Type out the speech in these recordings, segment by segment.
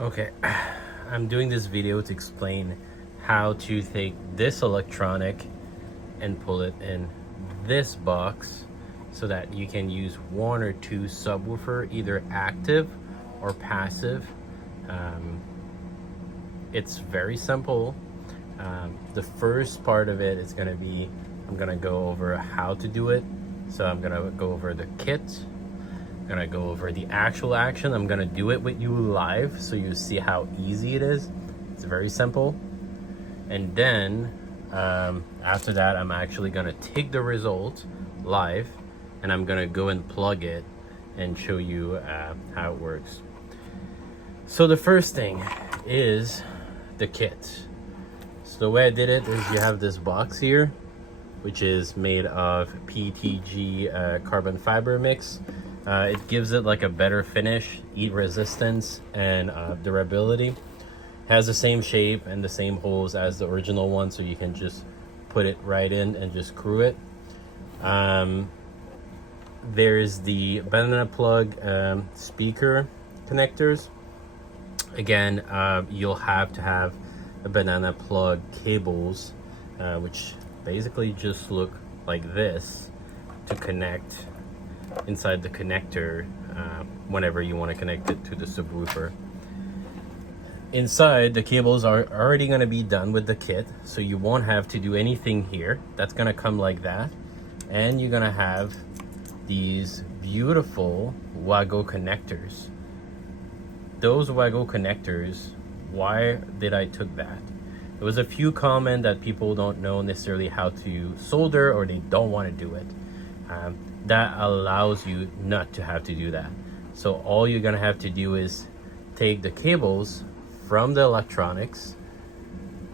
Okay, I'm doing this video to explain how to take this electronic and pull it in this box so that you can use one or two subwoofer, either active or passive. It's very simple. The first part of it is going to be, I'm going to go over how to do it. So I'm going to go over the kit. I'm going to go over the actual action. I'm going to do it with you live so you see how easy it is. It's very simple. And then after that, I'm actually going to take the result live and I'm going to go and plug it and show you how it works. So the first thing is the kit. So the way I did it is you have this box here, which is made of PETG carbon fiber mix. It gives it like a better finish, heat resistance, and durability. Has the same shape and the same holes as the original one, so you can just put it right in and just screw it. There's the banana plug speaker connectors. Again, you'll have to have a banana plug cables, which basically just look like this to connect inside the connector whenever you want to connect it to the subwoofer. Inside, the cables are already going to be done with the kit, so you won't have to do anything here. That's going to come like that. And you're going to have these beautiful Wago connectors. Those Wago connectors, why did I took that? There was a few comments that people don't know necessarily how to solder, or they don't want to do it. That allows you not to have to do that. So all you're going to have to do is take the cables from the electronics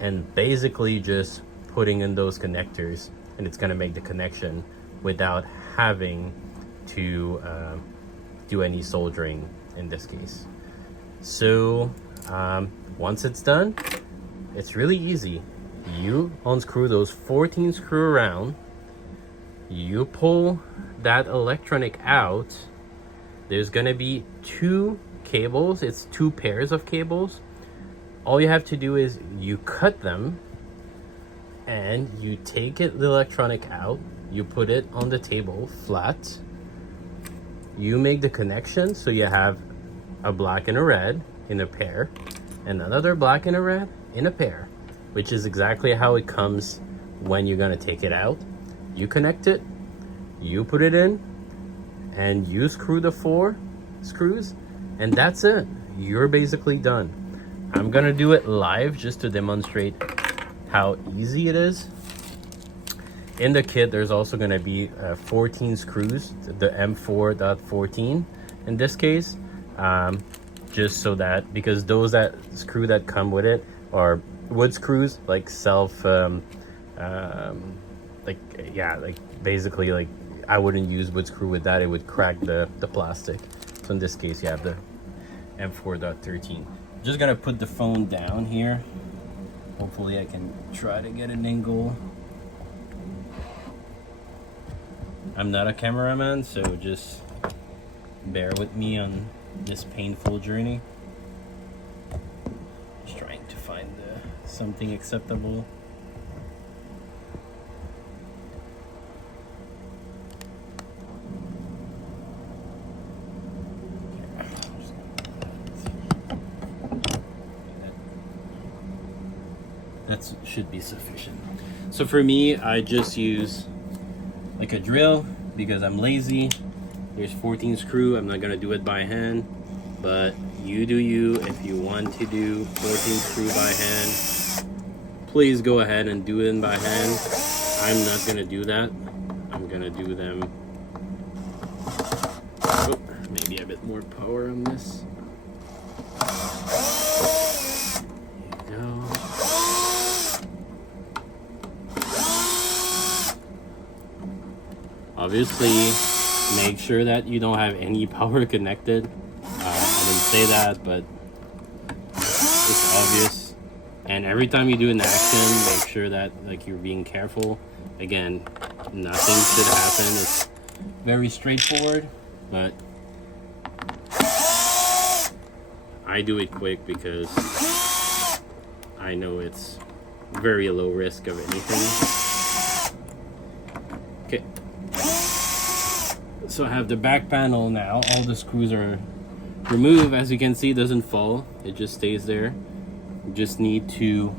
and basically just putting in those connectors, and it's going to make the connection without having to do any soldering in this case. So once it's done, it's really easy. You unscrew those 14 screw around, you pull that electronic out. There's going to be two cables. It's two pairs of cables. All you have to do is you cut them and you take the electronic out, you put it on the table flat, you make the connection, so you have a black and a red in a pair and another black and a red in a pair, which is exactly how it comes when you're going to take it out. You connect it, you put it in, and you screw the 4 screws, and that's it. You're basically done. I'm gonna do it live just to demonstrate how easy it is. In the kit, there's also gonna be 14 screws, the M4.14 in this case, just so that, because those that come with it are wood screws, like basically like I wouldn't use wood screw with that, it would crack the plastic. So in this case, you have the M4.13. Just gonna put the phone down here. Hopefully I can try to get an angle. I'm not a cameraman, so just bear with me on this painful journey. Just trying to find something acceptable. That should be sufficient. So for me, I just use like a drill because I'm lazy. There's 14 screw. I'm not gonna do it by hand, but you do you. If you want to do 14 screw by hand, please go ahead and do it by hand. I'm not gonna do that. I'm gonna do them. Oh, maybe a bit more power on this. There you go. Obviously, make sure that you don't have any power connected. I didn't say that, but it's obvious. And every time you do an action, make sure that like you're being careful. Again, nothing should happen. It's very straightforward, but I do it quick because I know it's very low risk of anything. Okay. So I have the back panel now. All the screws are removed. As you can see, it doesn't fall. It just stays there. You just need to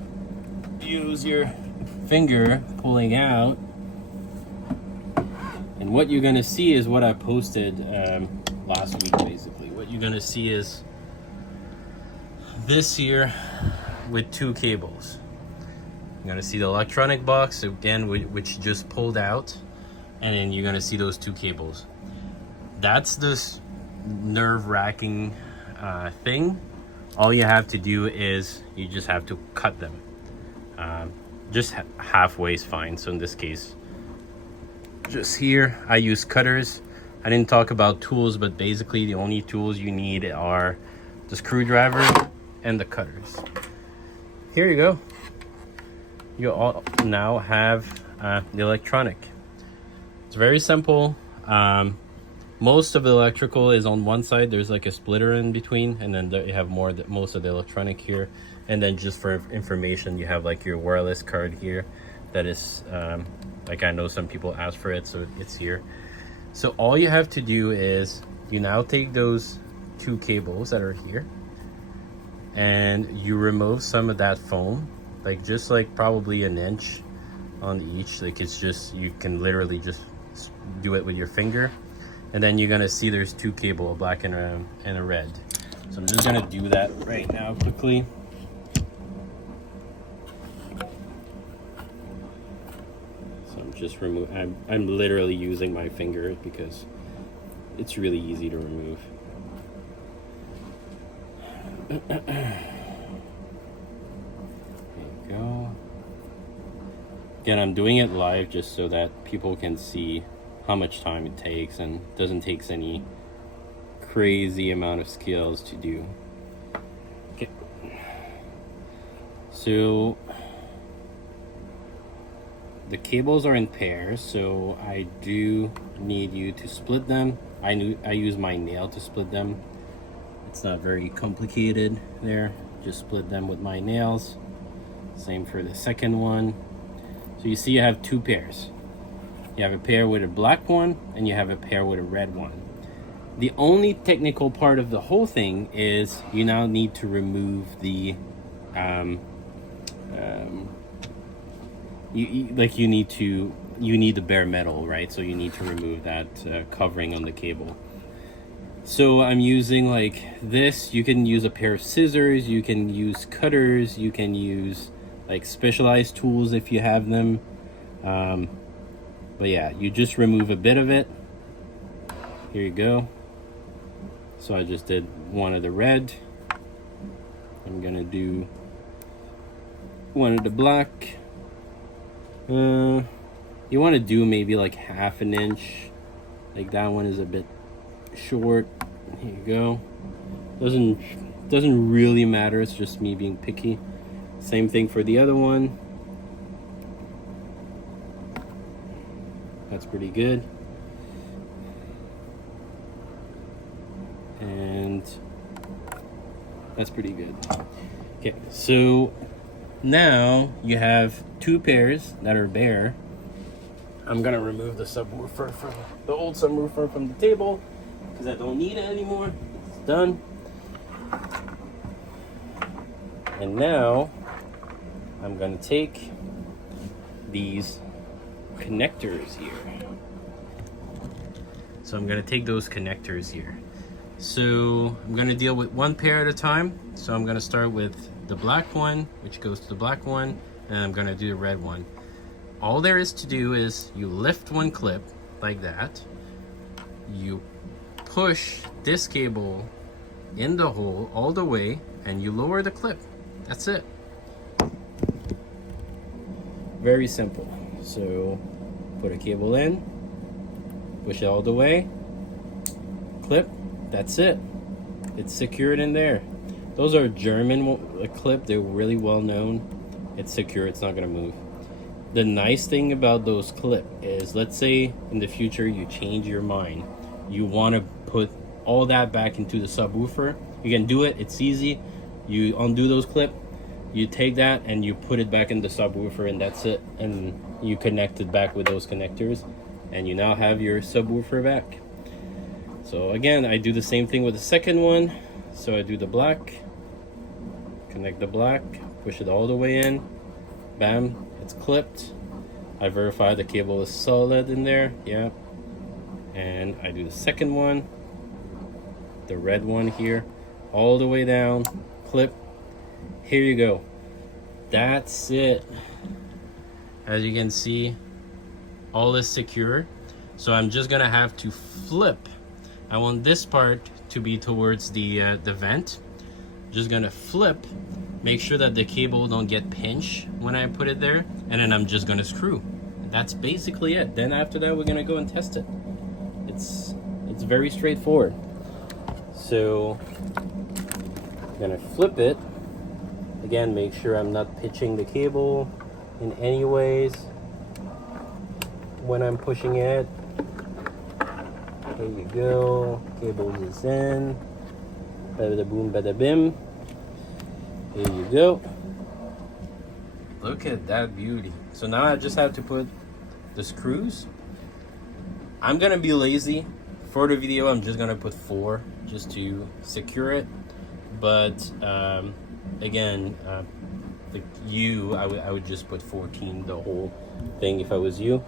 use your finger pulling out. And what you're gonna see is what I posted last week, basically. What you're gonna see is this here with two cables. You're gonna see the electronic box again, which just pulled out, and then you're gonna see those two cables. That's this nerve-wracking thing. All you have to do is you just have to cut them. Just halfway is fine. So in this case, just here I use cutters. I didn't talk about tools, but basically the only tools you need are the screwdriver and the cutters. Here you go. You all now have the electronic. It's very simple. Most of the electrical is on one side. There's like a splitter in between, and then you have most of the electronic here. And then just for information, you have like your wireless card here. That is, like I know some people ask for it, so it's here. So all you have to do is you now take those two cables that are here, and you remove some of that foam, like just like probably an inch on each. Like it's just, you can literally just do it with your finger. And then you're gonna see there's two cables, a black and a red. So I'm just gonna do that right now quickly. So I'm just I'm literally using my finger because it's really easy to remove. There you go. Again, I'm doing it live just so that people can see how much time it takes, and doesn't take any crazy amount of skills to do. Okay. So the cables are in pairs, so I do need you to split them. I use my nail to split them. It's not very complicated there. Just split them with my nails. Same for the second one. So you see you have two pairs. You have a pair with a black one, and you have a pair with a red one. The only technical part of the whole thing is you now need to remove the you need the bare metal, right? So you need to remove that covering on the cable. So I'm using like this. You can use a pair of scissors, you can use cutters, you can use like specialized tools if you have them. But yeah, you just remove a bit of it. Here you go. So I just did one of the red. I'm gonna do one of the black. You want to do maybe like half an inch. Like that one is a bit short. Here you go. Doesn't really matter. It's just me being picky. Same thing for the other one. That's pretty good. And that's pretty good. Okay, so now you have two pairs that are bare. I'm gonna remove the subwoofer from the old subwoofer from the table because I don't need it anymore. It's done. And now I'm gonna take these connectors here. So I'm gonna take those connectors here. So I'm gonna deal with one pair at a time. So I'm gonna start with the black one, which goes to the black one, and I'm gonna do the red one. All there is to do is you lift one clip like that, you push this cable in the hole all the way, and you lower the clip. That's it. Very simple. So put a cable in, push it all the way, clip, that's it. It's secured in there. Those are German clip, they're really well known. It's secure, it's not gonna move. The nice thing about those clip is, let's say in the future you change your mind. You wanna put all that back into the subwoofer, You can do it, it's easy. You undo those clips, you take that and you put it back in the subwoofer, and that's it. And you connect it back with those connectors, and you now have your subwoofer back. So again, I do the same thing with the second one. So I do the black, connect the black, push it all the way in, bam, it's clipped. I verify the cable is solid in there, yeah. And I do the second one, the red one here, all the way down, clip. Here you go. That's it. As you can see, all is secure. So I'm just gonna have to flip. I want this part to be towards the vent. Just gonna flip, make sure that the cable don't get pinched when I put it there, and then I'm just gonna screw. That's basically it. Then after that, we're gonna go and test it. It's very straightforward. So I'm gonna flip it. Again, make sure I'm not pitching the cable in any ways when I'm pushing it. There you go. Cables is in. Bada boom, bada bim. There you go. Look at that beauty. So now I just have to put the screws. I'm gonna be lazy. For the video, I'm just gonna put 4 just to secure it. But again, like you, I would just put 14, the whole thing if I was you.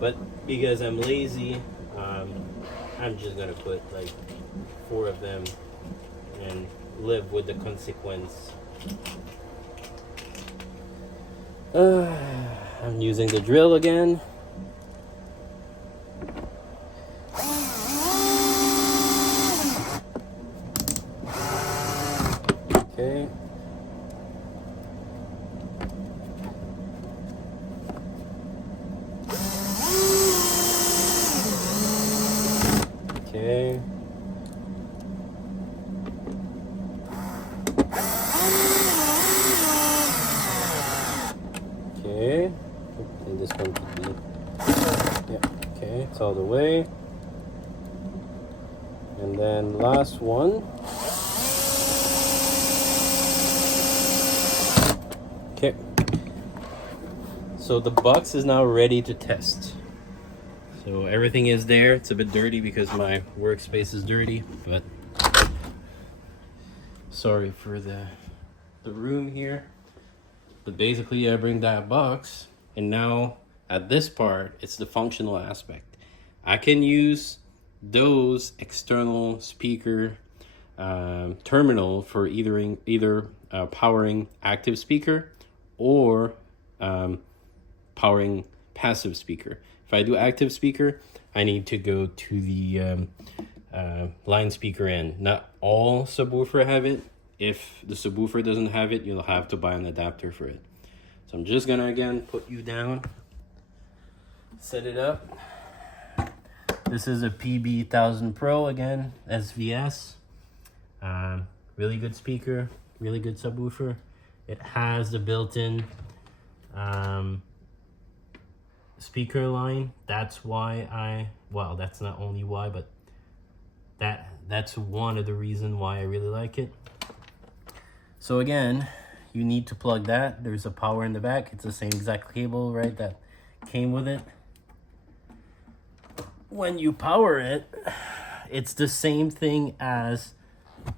But because I'm lazy, I'm just gonna put like 4 of them and live with the consequence. I'm using the drill again. Okay. Okay. Okay. And this one could be, yeah, okay, it's all the way. And then last one. Okay. So the box is now ready to test. So everything is there. It's a bit dirty because my workspace is dirty, but sorry for the room here. But basically I bring that box, and now at this part, it's the functional aspect. I can use those external speaker terminal for either powering active speaker or powering passive speaker. If I do active speaker, I need to go to the line speaker end. Not all subwoofer have it. If the subwoofer doesn't have it, you'll have to buy an adapter for it. So I'm just gonna again put you down, set it up. This is a PB1000 Pro again, SVS. Really good speaker, really good subwoofer. It has the built-in speaker line. That's why well, that's not only why, but that's one of the reasons why I really like it. So again, you need to plug that. There's a power in the back. It's the same exact cable, right, that came with it. When you power it, it's the same thing as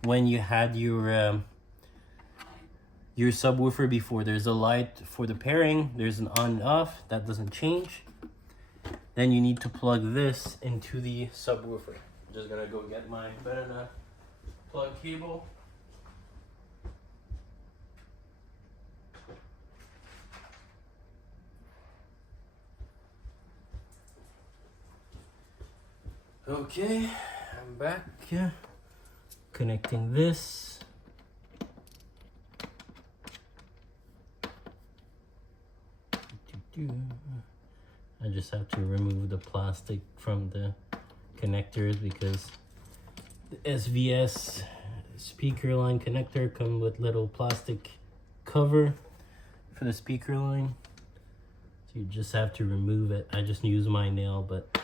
when you had your subwoofer before. There's a light for the pairing. There's an on and off. That doesn't change. Then you need to plug this into the subwoofer. I'm just gonna go get my banana plug cable. Okay, I'm back. Connecting this. I just have to remove the plastic from the connectors because the SVS speaker line connector come with little plastic cover for the speaker line. So you just have to remove it. I just use my nail, but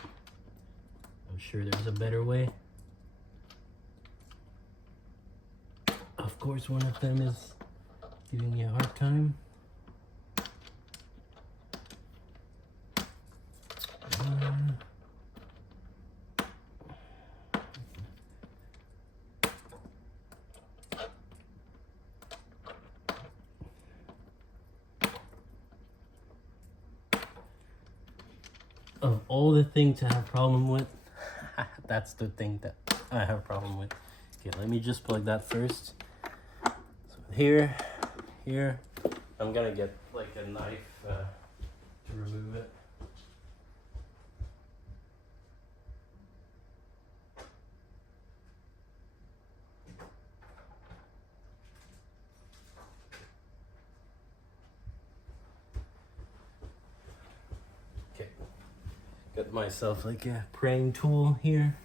I'm sure there's a better way. course, one of them is giving me a hard time. Of all the things I have a problem with, that's the thing that I have a problem with. Okay, let me just plug that first. So here, I'm gonna get like a knife to remove it. Okay, got myself like a praying tool here.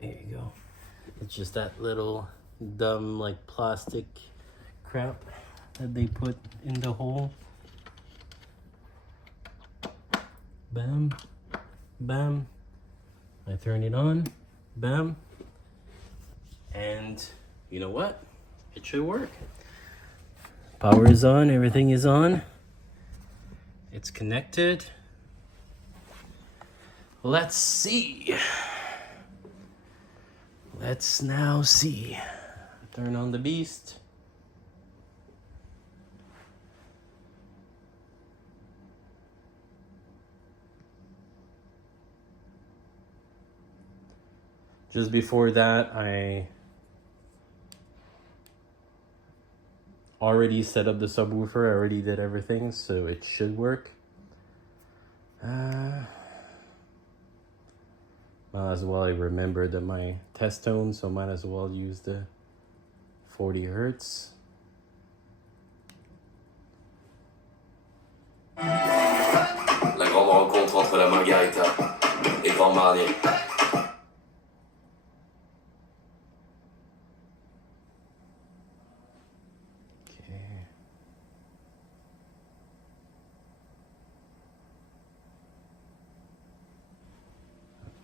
There you go. It's just that little dumb like plastic crap that they put in the hole. Bam, bam. I turn it on, bam. And you know what? It should work. Power is on, everything is on. It's connected. Let's see. Let's now see. Turn on the beast. Just before that, I already set up the subwoofer. I already did everything, so it should work. Might as well, I remembered my test tone, so might as well use the 40 hertz. La grande rencontre entre la Margarita et Grand Marnier.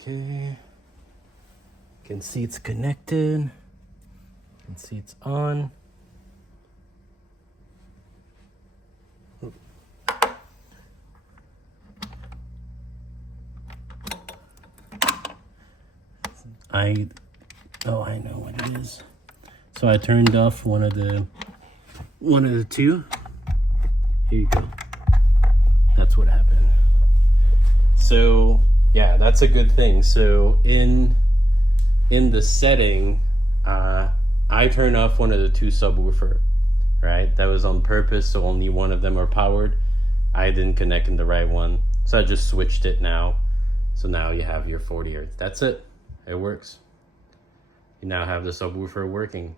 Okay, you can see it's connected, you can see it's on. I know what it is. So I turned off one of the two. Here you go. That's what happened. So yeah, that's a good thing. So in the setting, I turn off one of the two subwoofer, right? That was on purpose, so only one of them are powered. I didn't connect in the right one, so I just switched it now. So now you have your 40 hertz. That's it. It works. You now have the subwoofer working.